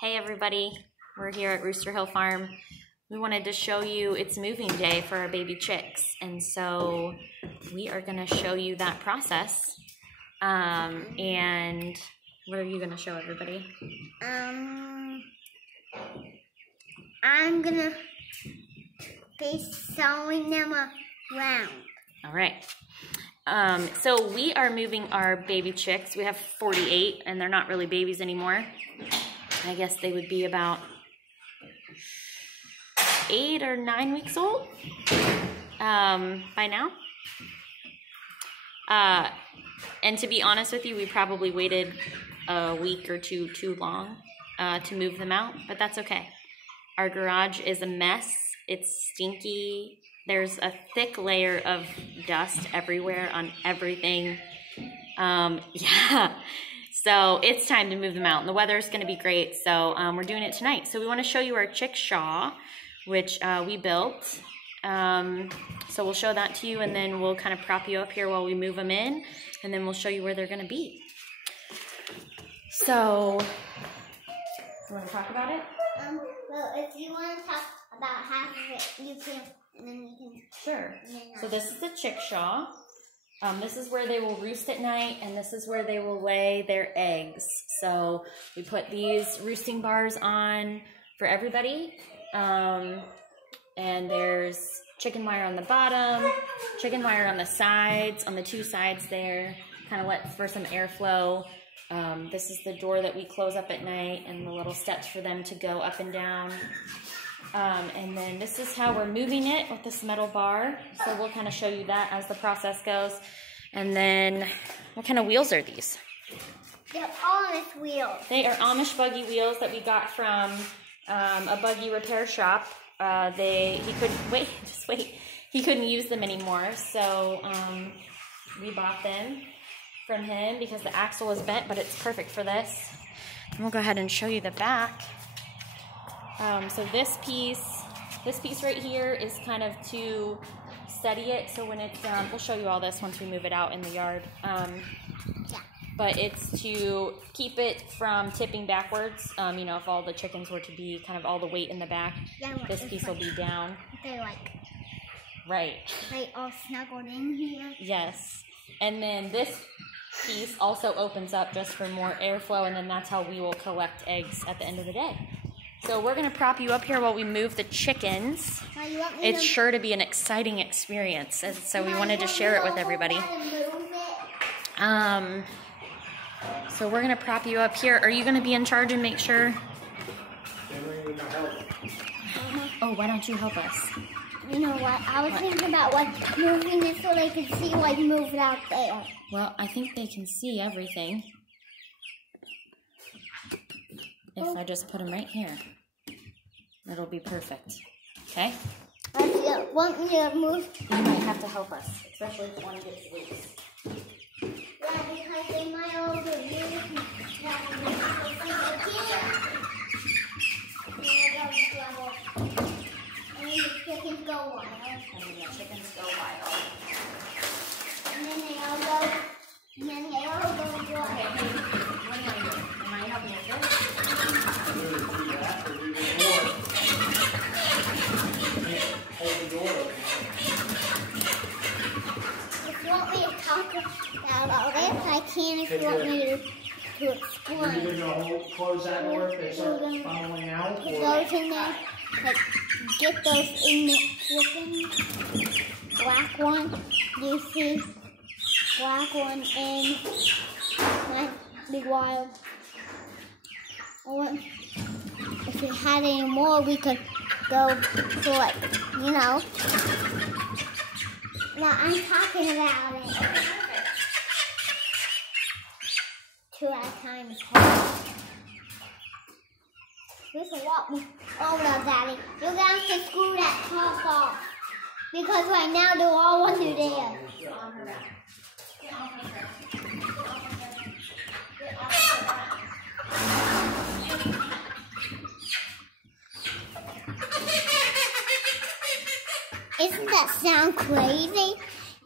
Hey everybody, we're here at Rooster Hill Farm. We wanted to show you it's moving day for our baby chicks, and so we are going to show you that process. And what are you going to show everybody? I'm going to be showing them around. All right. So we are moving our baby chicks. We have 48, and they're not really babies anymore. I guess they would be about 8 or 9 weeks old by now. And to be honest with you, we probably waited a week or two too long to move them out, but that's okay. Our garage is a mess. It's stinky. There's a thick layer of dust everywhere on everything. Yeah. So it's time to move them out, and the weather is going to be great, so we're doing it tonight. So we want to show you our chickshaw, which we built. So we'll show that to you, and then we'll kind of prop you up here while we move them in, and then we'll show you where they're going to be. So, you want to talk about it? Well, if you want to talk about half of it, you can, and then you can. Sure. So this is the chickshaw. This is where they will roost at night, and this is where they will lay their eggs. So we put these roosting bars on for everybody. And there's chicken wire on the bottom, chicken wire on the sides, on the two sides there, kind of let for some airflow. This is the door that we close up at night, and the little steps for them to go up and down. And then this is how we're moving it with this metal bar. So we'll kind of show you that as the process goes. And then, what kind of wheels are these? They're Amish wheels. They are Amish buggy wheels that we got from a buggy repair shop. He couldn't use them anymore. So we bought them from him because the axle was bent, but it's perfect for this. And we'll go ahead and show you the back. So this piece right here is kind of to steady it. So when it's, we'll show you all this once we move it out in the yard. But it's to keep it from tipping backwards. You know, if all the chickens were to be kind of all the weight in the back, this piece will be down. They're like, right. They all snuggled in here. Yes. And then this piece also opens up just for more airflow, and then that's how we will collect eggs at the end of the day. So we're going to prop you up here while we move the chickens. It's sure to be an exciting experience, and so we wanted to share it with everybody. So we're going to prop you up here. Are you going to be in charge and make sure? Oh, why don't you help us? You know what? I was thinking about moving it so they could see move it out there. Well, I think they can see everything. If I just put them right here, it'll be perfect. Okay? Want me to move? You might have to help us, especially if one gets loose. Yeah, because they might all get loose and the chickens go wild. And then they all go wild. Am I helping with this? If you want me to talk about it, I can. If you want me to explain. Are you going to close that door if they start funneling out? Put those in there. Get those in the black one. You see? Black one and might be wild. Or if we had any more, we could go for you know. Now I'm talking about it. 2 at a time is hard. There's a lot more. Oh no, Daddy. You're gonna have to screw that top off. Because right now they're all under there. Isn't that sound crazy?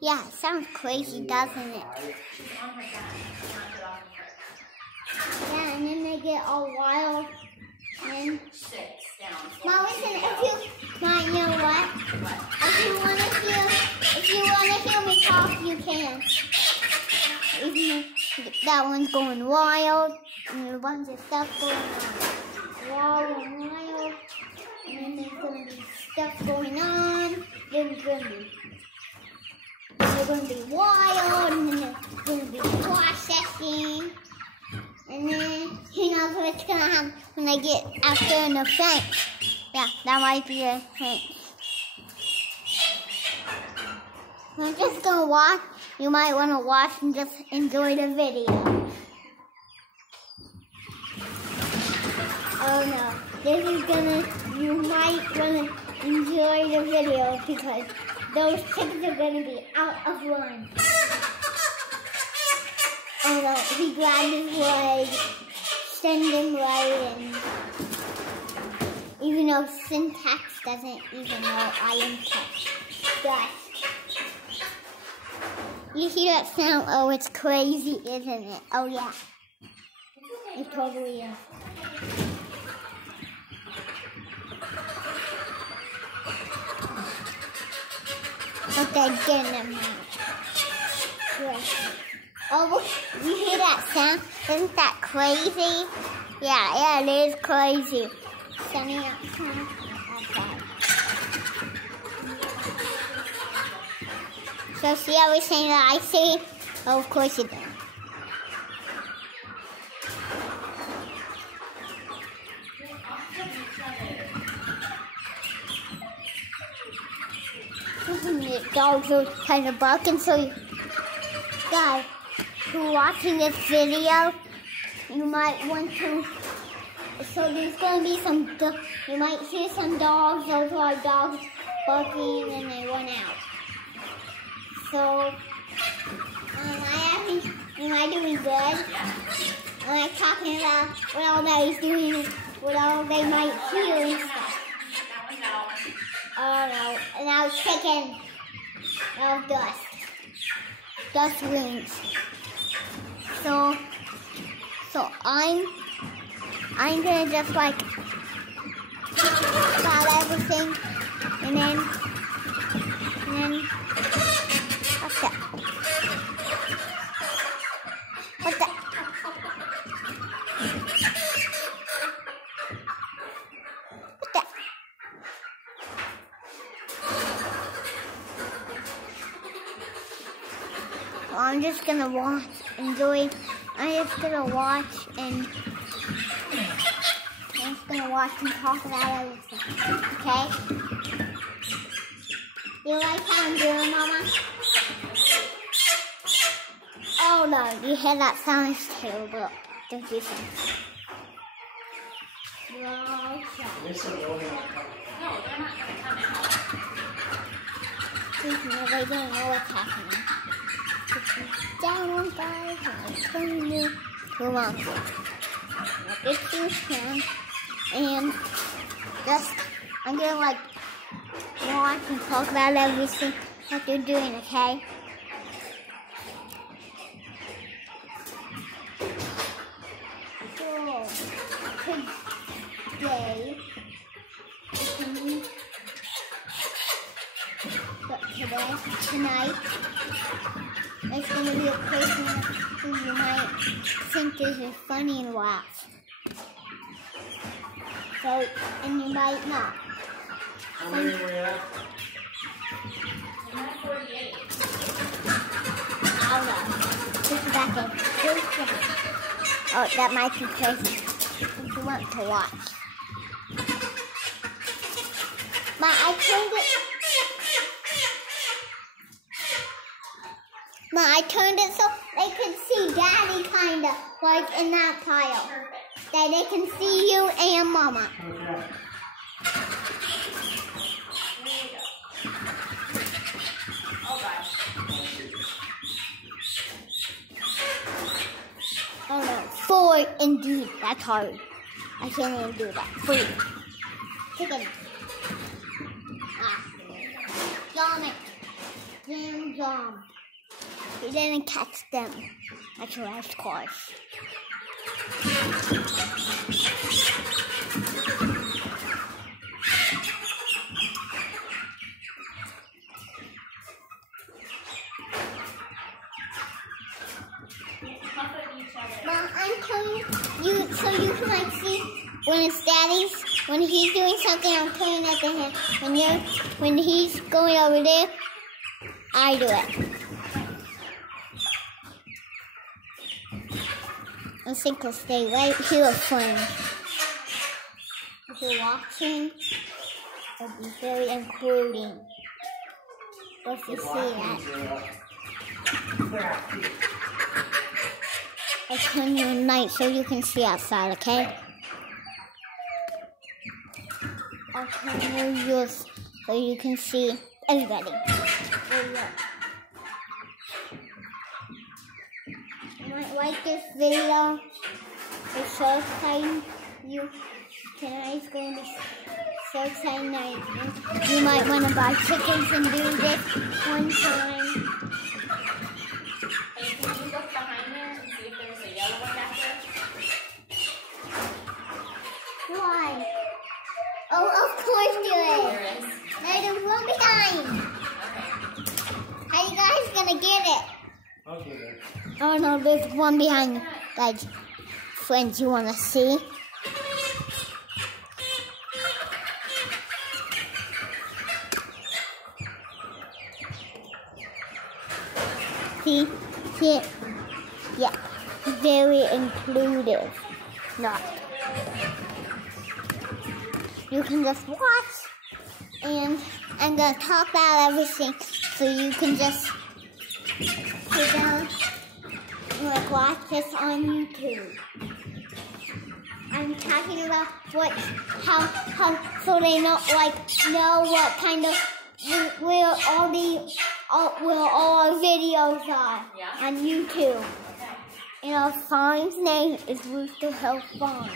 Yeah, it sounds crazy, doesn't it? Yeah, and then they get all wild. that one's going wild, and there's a bunch of stuff going on. Wild and wild, and then there's going to be stuff going on. There's going to be wild, and then there's going to be processing. And then, who knows what's going to happen when I get after the fence. Yeah, that might be a hint. I'm just going to watch. You might want to watch and just enjoy the video. Oh no, you might want to enjoy the video because those chickens are going to be out of line. Oh no, he grabbed his leg, send him right in. Even though syntax doesn't even know I am text. You hear that sound? Oh, it's crazy, isn't it? Oh yeah. It totally is. Okay, get them out. Right. Oh, you hear that sound? Isn't that crazy? Yeah, it is crazy. Sunny outside. So see everything that I see? Oh, of course you do. The dogs are kind of barking, so you guys who are watching this video, you might want to. So there's going to be some. You might hear some dogs. Those are dogs barking, and they run out. So, am I doing good? Am I talking about what all that he's doing, what all they might hear and stuff? Oh no, and now it's chicken. Now dust. Dust rings. So I'm gonna just like about everything, and then what's that? What's that? What's that? Well, I'm just gonna watch, enjoy. I'm just gonna watch and talk about everything. Okay? You like how I'm doing, Mama? Oh no, you hear that sound? It's terrible. Don't you think? No, They're not going to come out. They don't know what's happening. Down, guys. I'm telling you. Come on. Get your hand. And just, I'm gonna like watch and talk about everything that you're doing, okay? So, tonight, there's gonna be a person who you might think is funny and laugh. So, and you might not. How many were you at? I'm at 48. I don't know. Just back in. Oh, that might be crazy. If you want to watch. I turned it so they can see Daddy kind of like in that pile. That they can see you and Mama. Okay. Oh no, 4 indeed. That's hard. I can't even do that. 3. Chicken. Yum it. Yum. You didn't catch them. That's your last course. when he's doing something, I'm pointing at him. When he's going over there, I do it. I think we'll stay right here, friends. If you're watching, it'll be very including. If you see that. I'll turn you night so you can see outside, okay? I'll turn you yours so you can see everybody. You might like this video. It's so exciting. Tonight's going to be so exciting night. You might want to buy chickens and do this one time. Hey, can you look behind there and see if there's a yellow one back there? Why? Oh, of course there is. There's one behind. Okay. How you guys gonna get it? Okay, then. Oh no, there's one behind. Guys, friends, you wanna see? See it? Yeah, very inclusive. Not. You can just watch, and I'm gonna talk about everything, so you can just sit down and like watch this on YouTube. I'm talking about how so they know what kind of where all our videos are on YouTube. And our farm's name is Rooster Hill Farm.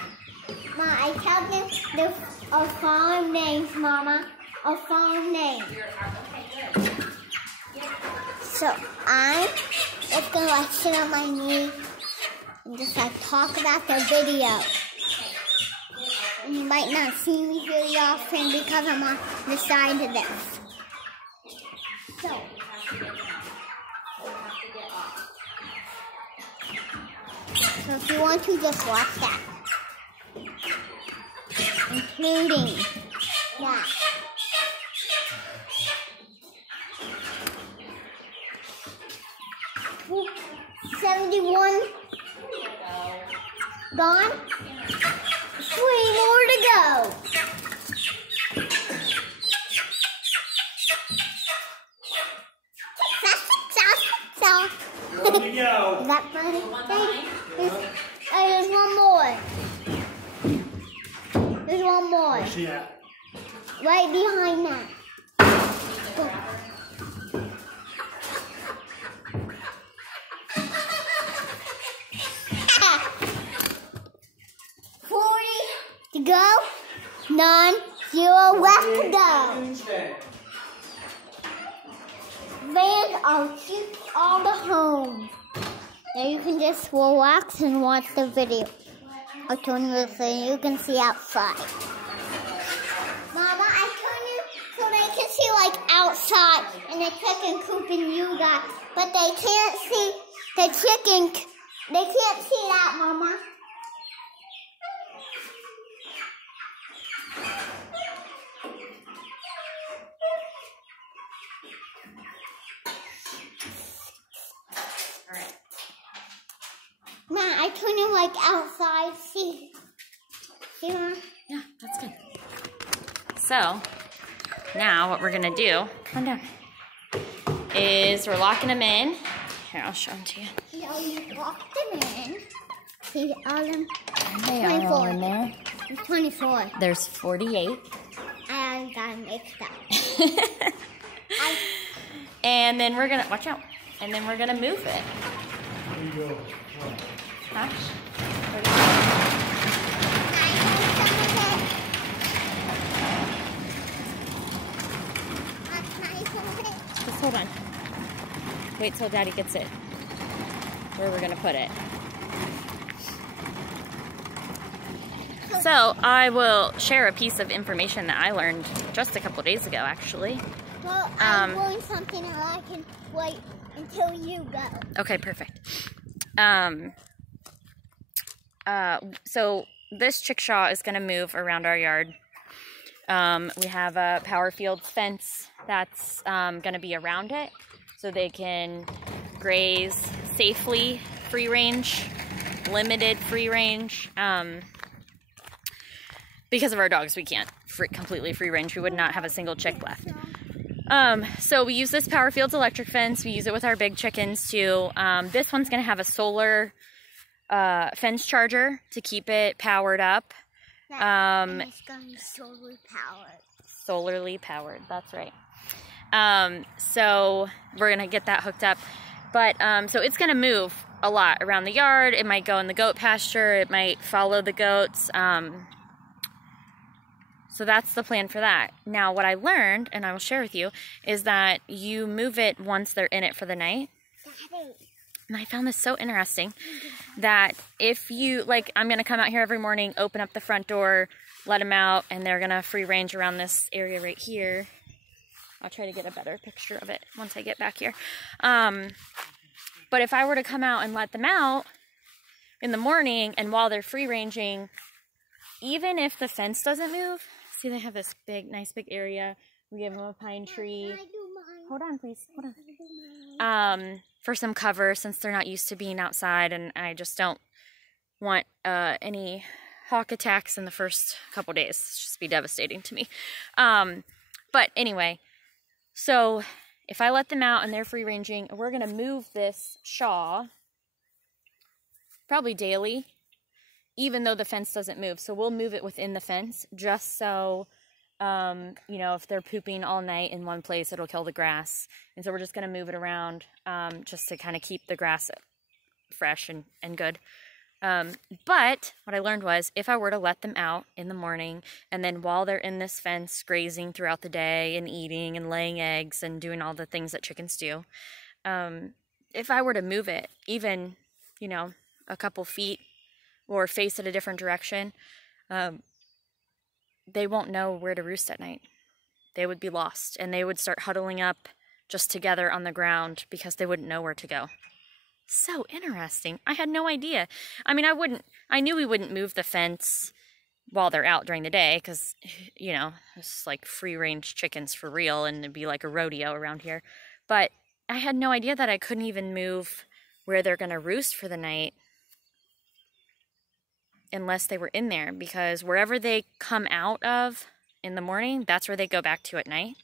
Ma, I tell them our farm names, Mama. Our farm name. Okay, good. So I'm just gonna like sit on my knee and just like talk about the video. And you might not see me very often because I'm on the side of this. So if you want to, just watch that. Including that. Ooh, 71 gone. 3 more to go. There we go. Is that funny? There's one more. There's one more. Where's she at? Right behind that. Go. 40 to go. 9, 0 left to go. Vans are cute all the homes. Now you can just relax and watch the video. I'll turn you this so you can see outside. Mama, I turn you so they can see like outside and the chicken coop and you guys. But they can't see the chicken. They can't see that, Mama. Ma, I turn it like outside. See, Ma? Yeah, that's good. So, now what we're gonna do, come down, is we're locking them in. Here, I'll show them to you. No, you lock them in. See, all them. They are all in there. There's 24. There's 48. I got mixed up. And then we're gonna, watch out, and then we're gonna move it. There you go. Huh? Just hold on. Wait till Daddy gets it where we're gonna put it. So I will share a piece of information that I learned just a couple days ago, actually. Well, I'm doing something and I can wait until you go. Okay, perfect. So this chickshaw is going to move around our yard. We have a power field fence that's going to be around it so they can graze safely, free range, limited free range. Because of our dogs, we can't completely free range. We would not have a single chick left. So we use this Power Fields electric fence. We use it with our big chickens too. This one's going to have a solar fence charger to keep it powered up. And it's going to be solarly powered. Solarly powered, that's right. So we're going to get that hooked up. But so it's going to move a lot around the yard. It might go in the goat pasture. It might follow the goats. So that's the plan for that. Now, what I learned, and I will share with you, is that you move it once they're in it for the night. Daddy. And I found this so interesting that if you, like, I'm going to come out here every morning, open up the front door, let them out, and they're going to free range around this area right here. I'll try to get a better picture of it once I get back here. But if I were to come out and let them out in the morning, and while they're free ranging, even if the fence doesn't move, see, they have this big, nice big area. We give them a pine tree. Hold on, please. Hold on. For some cover, since they're not used to being outside, and I just don't want any hawk attacks in the first couple days. It's just be devastating to me. But anyway, so if I let them out and they're free ranging, we're gonna move this shaw probably daily, even though the fence doesn't move. So we'll move it within the fence just so, you know, if they're pooping all night in one place, it'll kill the grass. And so we're just going to move it around just to kind of keep the grass fresh and good. But what I learned was if I were to let them out in the morning and then while they're in this fence grazing throughout the day and eating and laying eggs and doing all the things that chickens do, if I were to move it even, you know, a couple feet or face it a different direction, they won't know where to roost at night. They would be lost, and they would start huddling up just together on the ground because they wouldn't know where to go. So interesting. I had no idea. I mean, I knew we wouldn't move the fence while they're out during the day because, you know, it's like free-range chickens for real, and it'd be like a rodeo around here. But I had no idea that I couldn't even move where they're going to roost for the night unless they were in there, because wherever they come out of in the morning, that's where they go back to at night.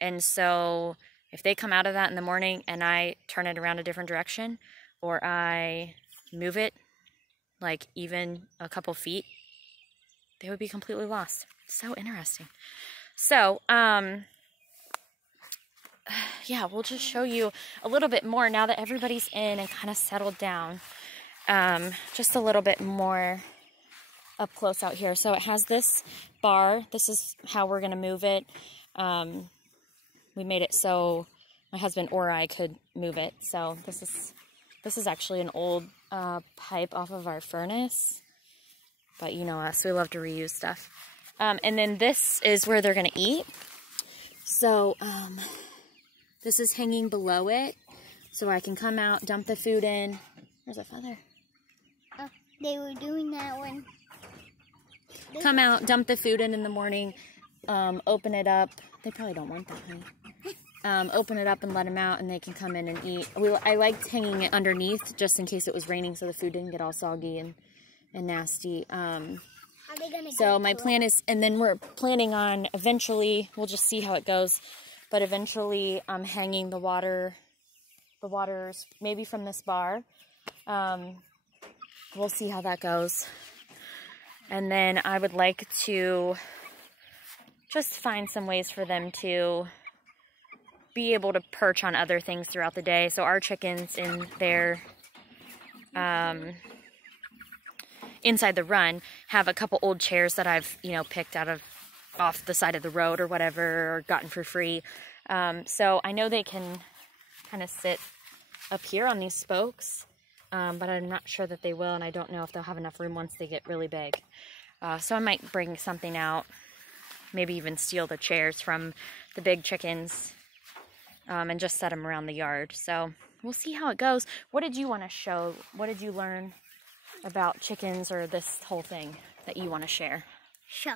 And so if they come out of that in the morning and I turn it around a different direction, or I move it like even a couple feet, they would be completely lost. So interesting. So, yeah, we'll just show you a little bit more now that everybody's in and kind of settled down. Just a little bit more up close out here. So it has this bar. This is how we're going to move it. We made it so my husband or I could move it. So this is actually an old pipe off of our furnace. But you know us, we love to reuse stuff. And then this is where they're going to eat. So this is hanging below it. So I can come out, dump the food in. There's a feather. Oh, they were doing that when... Come out, dump the food in the morning, open it up. They probably don't want that, honey. Open it up and let them out, and they can come in and eat. I liked hanging it underneath just in case it was raining so the food didn't get all soggy and nasty. So my plan is, and then we're planning on eventually, we'll just see how it goes, but eventually I'm hanging the waters maybe from this bar. We'll see how that goes. And then I would like to just find some ways for them to be able to perch on other things throughout the day. So our chickens in their, inside the run have a couple old chairs that I've, you know, picked off the side of the road or whatever, or gotten for free. So I know they can kind of sit up here on these spokes. But I'm not sure that they will, and I don't know if they'll have enough room once they get really big. So I might bring something out, maybe even steal the chairs from the big chickens, and just set them around the yard. So we'll see how it goes. What did you want to show? What did you learn? about chickens or this whole thing that you want to share? So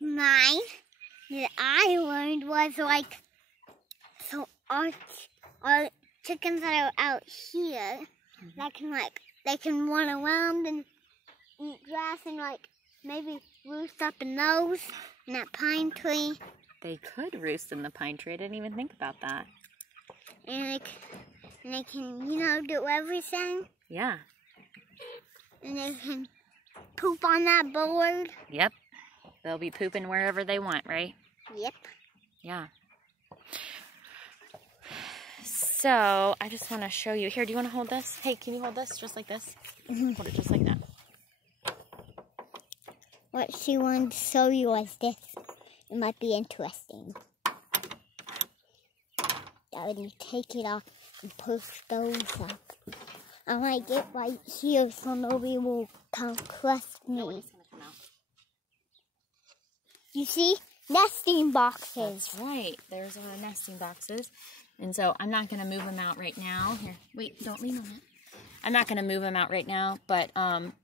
mine that I learned was like, so our chickens that are out here, they can run around and eat grass and like maybe roost up in those in that pine tree. They could roost in the pine tree. I didn't even think about that. And they can, you know, do everything. Yeah. And they can poop on that board. Yep. They'll be pooping wherever they want, right? Yep. Yeah. So, I just want to show you. Here, do you want to hold this? Hey, can you hold this just like this? Hold it just like that. What she wanted to show you was this. It might be interesting. When you take it off and push those up. I might get right here so nobody will come trust me. Nobody's gonna come out. You see? Nesting boxes. That's right. There's our nesting boxes. And so I'm not going to move them out right now. Here, wait, don't lean on it. I'm not going to move them out right now, but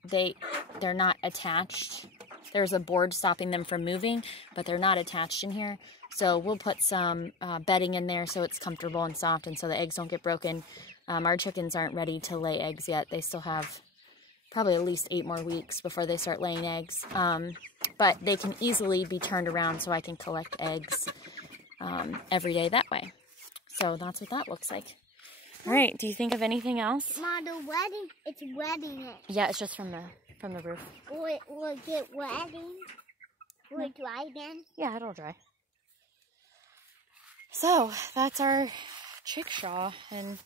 they're not attached. There's a board stopping them from moving, but they're not attached in here. So we'll put some bedding in there so it's comfortable and soft and so the eggs don't get broken. Our chickens aren't ready to lay eggs yet. They still have probably at least 8 more weeks before they start laying eggs. But they can easily be turned around so I can collect eggs every day that way. So that's what that looks like. All right, do you think of anything else? Mom, it's wetting it. Yeah, it's just from the roof. Will it get wetting? Will it dry again? Yeah, it'll dry. So that's our chickshaw, and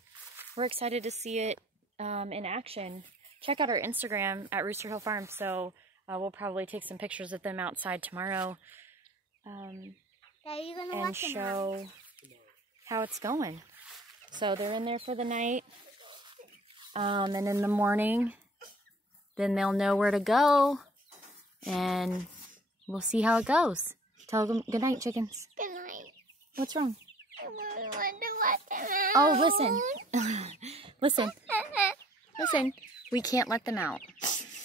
we're excited to see it in action. Check out our Instagram at Rooster Hill Farm. So we'll probably take some pictures of them outside tomorrow and show how it's going. So they're in there for the night, and in the morning, then they'll know where to go, and we'll see how it goes. Tell them good night, chickens. Good night. What's wrong? I want to let them out. Oh, listen. Listen. We can't let them out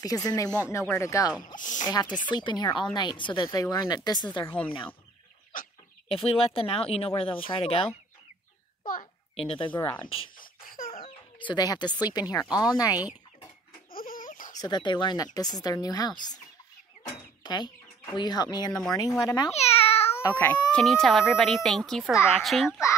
because then they won't know where to go. They have to sleep in here all night so that they learn that this is their home now. If we let them out, you know where they'll try to go? What? Into the garage. So they have to sleep in here all night so that they learn that this is their new house. Okay? Will you help me in the morning let them out? Yeah. Okay. Can you tell everybody thank you for watching? Bye.